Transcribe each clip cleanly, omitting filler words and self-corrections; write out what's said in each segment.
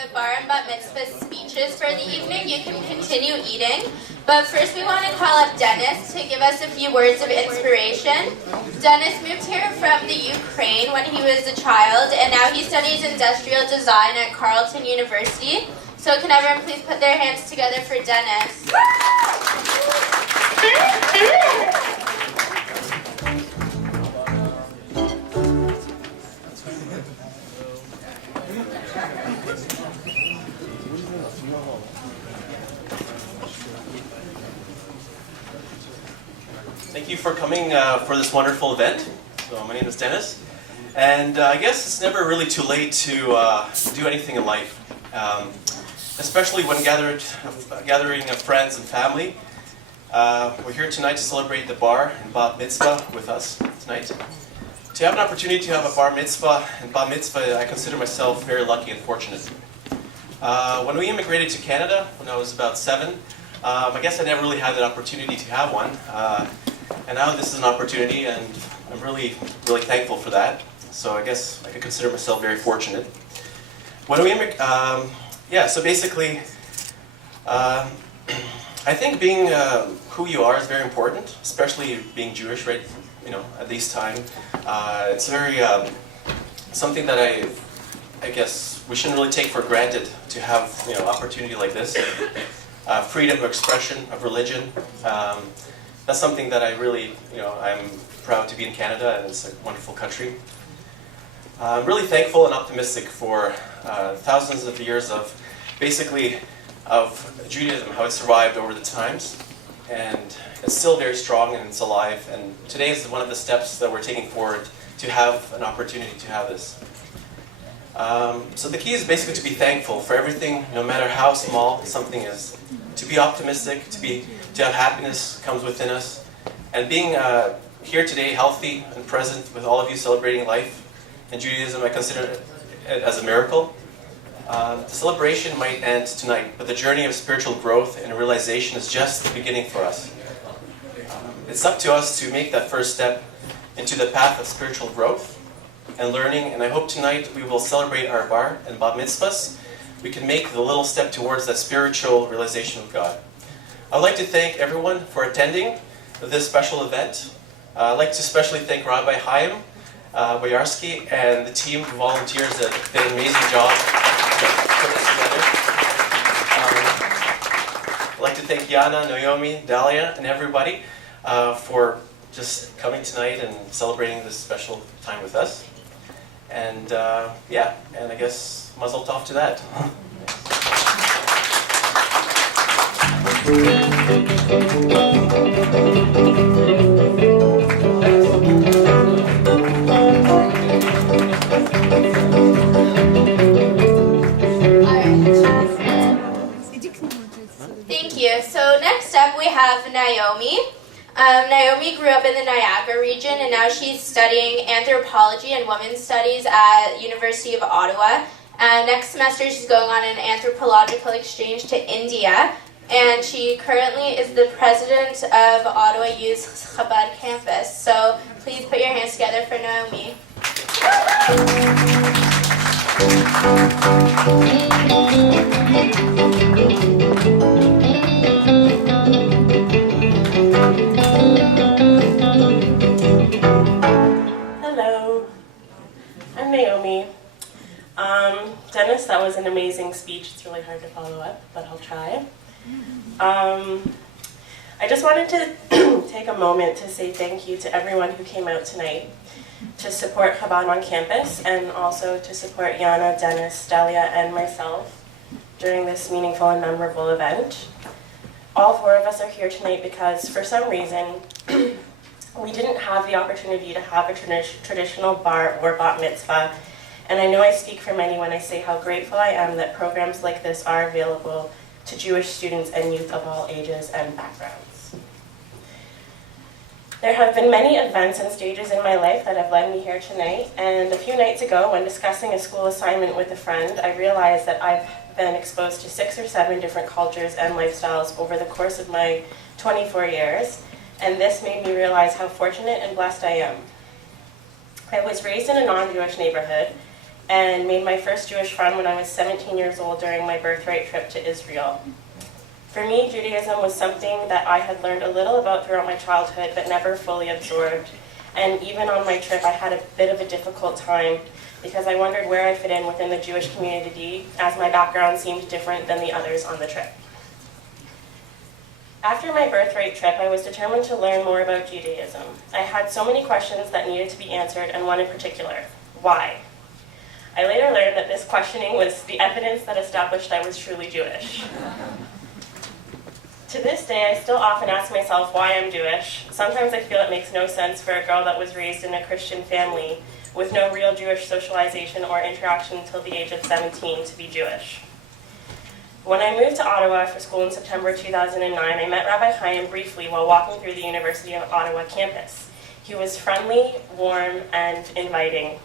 the bar and bat mitzvah speeches for the evening. You can continue eating. But first we want to call up Dennis to give us a few words of inspiration. Dennis moved here from the Ukraine when he was a child, and now he studies industrial design at Carleton University. So can everyone please put their hands together for Dennis? Thank you for coming for this wonderful event. So my name is Dennis, and I guess it's never really too late to do anything in life, especially when gathering of friends and family. We're here tonight to celebrate the bar and bat mitzvah with us tonight. To have an opportunity to have a bar mitzvah and bat mitzvah, I consider myself very lucky and fortunate. When we immigrated to Canada when I was about 7, I guess I never really had that opportunity to have one. And now this is an opportunity, and I'm really, really thankful for that. So I guess I could consider myself very fortunate. When we so basically, I think being who you are is very important, especially being Jewish, right? You know, at this time, it's very something that I guess we shouldn't really take for granted to have, opportunity like this, freedom of expression, of religion. That's something that I really, I'm proud to be in Canada, and it's a wonderful country. I'm really thankful and optimistic for thousands of years of Judaism, how it survived over the times, and it's still very strong and it's alive. And today is one of the steps that we're taking forward to have an opportunity to have this. So the key is basically to be thankful for everything, no matter how small something is. To be optimistic, to have happiness comes within us. And being here today, healthy and present with all of you celebrating life in Judaism, I consider it as a miracle. The celebration might end tonight, but the journey of spiritual growth and realization is just the beginning for us. It's up to us to make that first step into the path of spiritual growth and learning, and I hope tonight we will celebrate our bar and bat mitzvahs. We can make the little step towards that spiritual realization of God. I'd like to thank everyone for attending this special event. I'd like to especially thank Rabbi Chaim Boyarsky and the team of volunteers that did an amazing job to put this together. I'd like to thank Yana, Naomi, Dalia, and everybody for just coming tonight and celebrating this special time with us. And and I guess mazel tov to that. Thank you. So next up we have Naomi. Naomi grew up in the Niagara region, and now she's studying anthropology and women's studies at University of Ottawa. And next semester she's going on an anthropological exchange to India, and she currently is the president of Ottawa Youth Chabad campus. So please put your hands together for Naomi. Hello, I'm Naomi. Dennis, that was an amazing speech. It's really hard to follow up, but I'll try. I just wanted to take a moment to say thank you to everyone who came out tonight to support Chabad on campus, and also to support Yana, Dennis, Delia, and myself during this meaningful and memorable event. All four of us are here tonight because, for some reason, we didn't have the opportunity to have a traditional bar or bat mitzvah, and I know I speak for many when I say how grateful I am that programs like this are available to Jewish students and youth of all ages and backgrounds. There have been many events and stages in my life that have led me here tonight, and a few nights ago, when discussing a school assignment with a friend, I realized that I've been exposed to 6 or 7 different cultures and lifestyles over the course of my 24 years, and this made me realize how fortunate and blessed I am. I was raised in a non-Jewish neighborhood, and made my first Jewish friend when I was 17 years old during my birthright trip to Israel. For me, Judaism was something that I had learned a little about throughout my childhood, but never fully absorbed. And even on my trip, I had a bit of a difficult time because I wondered where I fit in within the Jewish community, as my background seemed different than the others on the trip. After my birthright trip, I was determined to learn more about Judaism. I had so many questions that needed to be answered, and one in particular: why? I later learned that this questioning was the evidence that established I was truly Jewish. To this day, I still often ask myself why I'm Jewish. Sometimes I feel it makes no sense for a girl that was raised in a Christian family with no real Jewish socialization or interaction until the age of 17 to be Jewish. When I moved to Ottawa for school in September 2009, I met Rabbi Chaim briefly while walking through the University of Ottawa campus. He was friendly, warm, and inviting.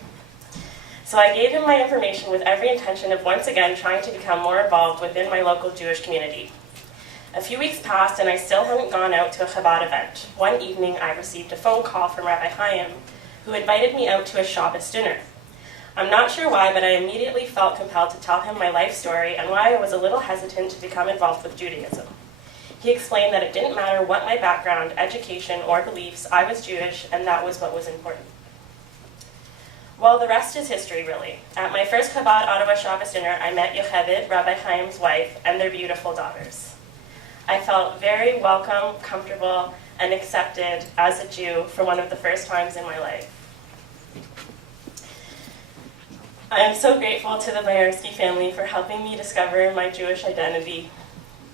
So I gave him my information with every intention of once again trying to become more involved within my local Jewish community. A few weeks passed and I still hadn't gone out to a Chabad event. One evening I received a phone call from Rabbi Chaim, who invited me out to a Shabbos dinner. I'm not sure why, but I immediately felt compelled to tell him my life story and why I was a little hesitant to become involved with Judaism. He explained that it didn't matter what my background, education, or beliefs, I was Jewish, and that was what was important. Well, the rest is history, really. At my first Chabad Ottawa Shabbos dinner, I met Yocheved, Rabbi Chaim's wife, and their beautiful daughters. I felt very welcome, comfortable, and accepted as a Jew for one of the first times in my life. I am so grateful to the Boyarsky family for helping me discover my Jewish identity.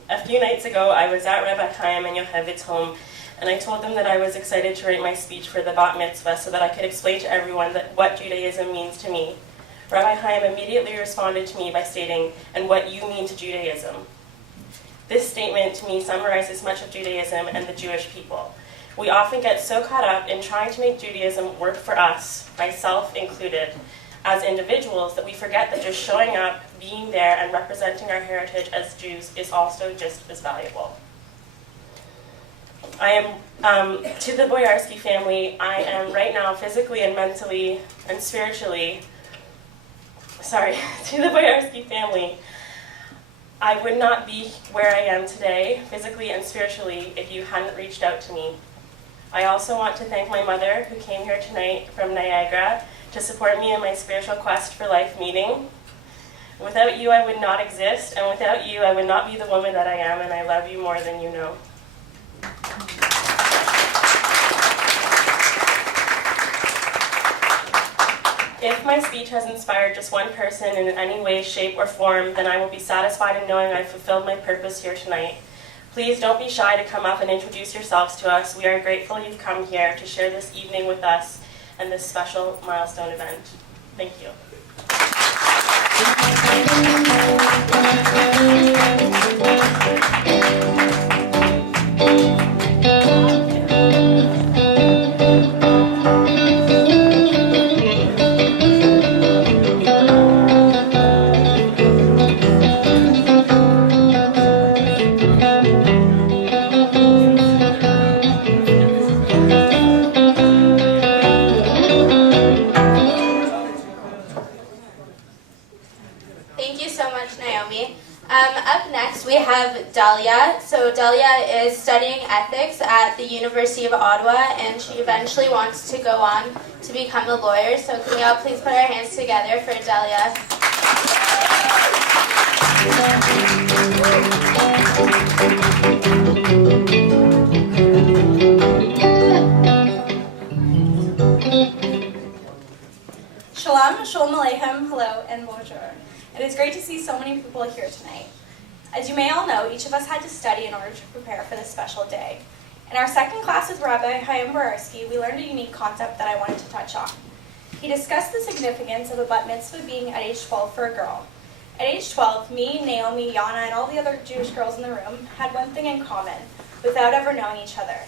A few nights ago, I was at Rabbi Chaim and Yocheved's home, and I told them that I was excited to write my speech for the bat mitzvah so that I could explain to everyone what Judaism means to me. Rabbi Chaim immediately responded to me by stating, "And what you mean to Judaism?" This statement to me summarizes much of Judaism and the Jewish people. We often get so caught up in trying to make Judaism work for us, myself included, as individuals, that we forget that just showing up, being there, and representing our heritage as Jews is also just as valuable. To the Boyarsky family, I am right now physically and mentally and spiritually, to the Boyarsky family, I would not be where I am today, physically and spiritually, if you hadn't reached out to me. I also want to thank my mother, who came here tonight from Niagara to support me in my spiritual quest for life meeting. Without you, I would not exist, and without you, I would not be the woman that I am, and I love you more than you know. If my speech has inspired just one person in any way, shape, or form, then I will be satisfied in knowing I've fulfilled my purpose here tonight. Please don't be shy to come up and introduce yourselves to us. We are grateful you've come here to share this evening with us and this special milestone event. Thank you. Up next, we have Dalia. So Dalia is studying ethics at the University of Ottawa, and she eventually wants to go on to become a lawyer. So can we all please put our hands together for Dalia? Shalom, shalom aleichem, hello, and bonjour. It is great to see so many people here tonight. As you may all know, each of us had to study in order to prepare for this special day. In our second class with Rabbi Chaim Boyarsky, we learned a unique concept that I wanted to touch on. He discussed the significance of a bat mitzvah being at age 12 for a girl. At age 12, me, Naomi, Yana, and all the other Jewish girls in the room had one thing in common, without ever knowing each other.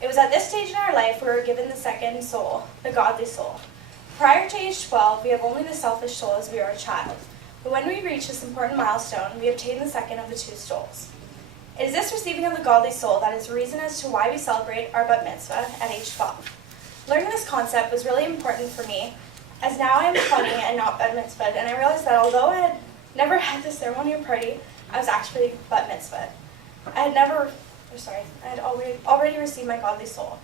It was at this stage in our life we were given the second soul, the godly soul. Prior to age 12, we have only the selfish soul as we are a child. But when we reach this important milestone, we obtain the second of the two souls. It is this receiving of the godly soul that is the reason as to why we celebrate our bat mitzvah at age 12. Learning this concept was really important for me, as now I am 20 and not bat mitzvahed, and I realized that although I had never had the ceremony or party, I was actually bat mitzvahed. I had already received my godly soul.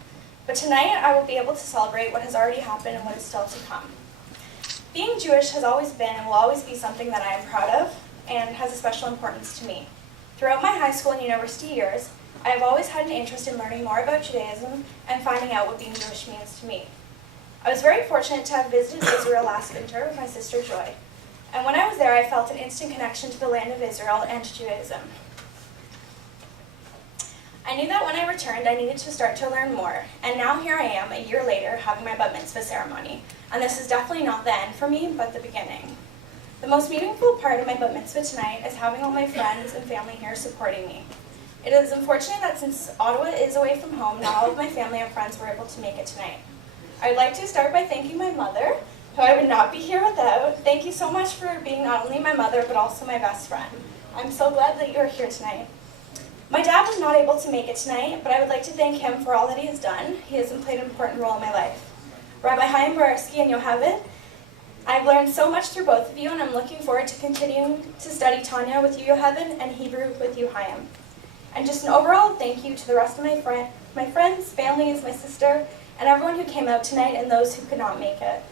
But tonight I will be able to celebrate what has already happened and what is still to come. Being Jewish has always been and will always be something that I am proud of and has a special importance to me. Throughout my high school and university years, I have always had an interest in learning more about Judaism and finding out what being Jewish means to me. I was very fortunate to have visited Israel last winter with my sister Joy, and when I was there I felt an instant connection to the land of Israel and to Judaism. I knew that when I returned I needed to start to learn more, and now here I am a year later having my bat mitzvah ceremony, and this is definitely not the end for me, but the beginning. The most meaningful part of my bat mitzvah tonight is having all my friends and family here supporting me. It is unfortunate that since Ottawa is away from home, not all of my family and friends were able to make it tonight. I'd like to start by thanking my mother, who I would not be here without. Thank you so much for being not only my mother, but also my best friend. I'm so glad that you're here tonight. My dad was not able to make it tonight, but I would like to thank him for all that he has done. He has played an important role in my life. Rabbi Chaim Borarsky and Yocheved, I've learned so much through both of you, and I'm looking forward to continuing to study Tanya with you, Yocheved, and Hebrew with you, Chaim. And just an overall thank you to the rest of my friends, families, my sister, and everyone who came out tonight and those who could not make it.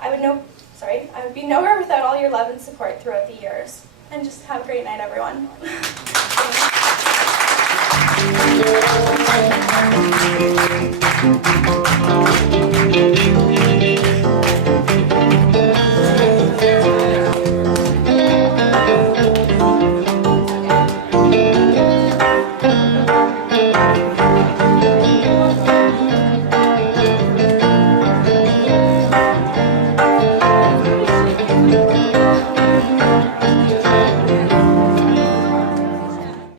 I would be nowhere without all your love and support throughout the years. And just have a great night, everyone. Thank you.